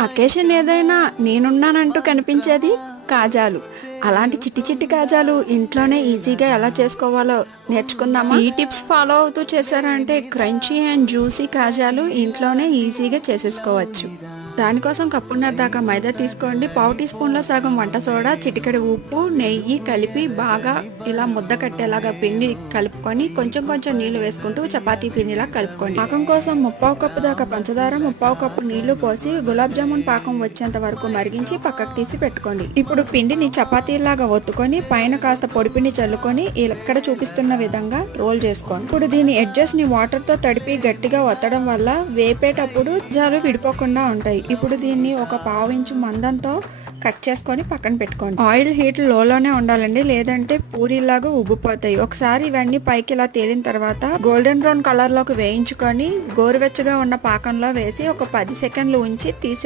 Occasion ఏదైనా నేనున్నానంటూ కనిపించేది కాజాలు. అలాంటి చిట్టి చిట్టి కాజాలు ఇంట్లోనే ఈజీగా ఎలా చేసుకోవాలో నేర్చుకుందామా? ఈ టిప్స్ ఫాలో అవుతూ చేశారంటే క్రంచీ అండ్ జ్యూసీ కాజాలు ఇంట్లోనే ఈజీగా చేసేసుకోవచ్చు. దానికోసం కప్పున్నర దాకా మైదా తీసుకోండి. పావు టీ స్పూన్లో సగం వంట సోడా చిటికెడు ఉప్పు నెయ్యి కలిపి బాగా ఇలా ముద్ద కట్టేలాగా పిండి కలుపుకొని కొంచెం కొంచెం నీళ్ళు వేసుకుంటూ చపాతీ పిండిలా కలుపుకోండి. పాకం కోసం ముప్పావు కప్పు దాకా పంచదార ముప్పావు కప్పు నీళ్ళు పోసి గులాబ్ జామున్ పాకం వచ్చేంత వరకు మరిగించి పక్కకు తీసి పెట్టుకోండి. ఇప్పుడు పిండిని చపాతీలాగా ఒత్తుకొని పైన కాస్త పొడిపిండి చల్లుకొని ఇక్కడ చూపిస్తున్న విధంగా రోల్ చేసుకోండి. ఇప్పుడు దీని ఎడ్జెస్ని వాటర్తో తడిపి గట్టిగా ఒత్తడం వల్ల వేపేటప్పుడు జాలు విడిపోకుండా ఉంటాయి. ఇప్పుడు దీన్ని ఒక పావు ఇంచు మందంతో కట్ చేసుకొని పక్కన పెట్టుకోండి. ఆయిల్ హీట్ లోలోనే ఉండాలండి. లేదంటే పూరీలాగా ఉబ్బిపోతాయి. ఒకసారి ఇవన్నీ పైకి ఇలా తేలిన తర్వాత గోల్డెన్ బ్రౌన్ కలర్లోకి వేయించుకొని గోరువెచ్చగా ఉన్న పాకంలో వేసి ఒక పది సెకండ్లు ఉంచి తీసే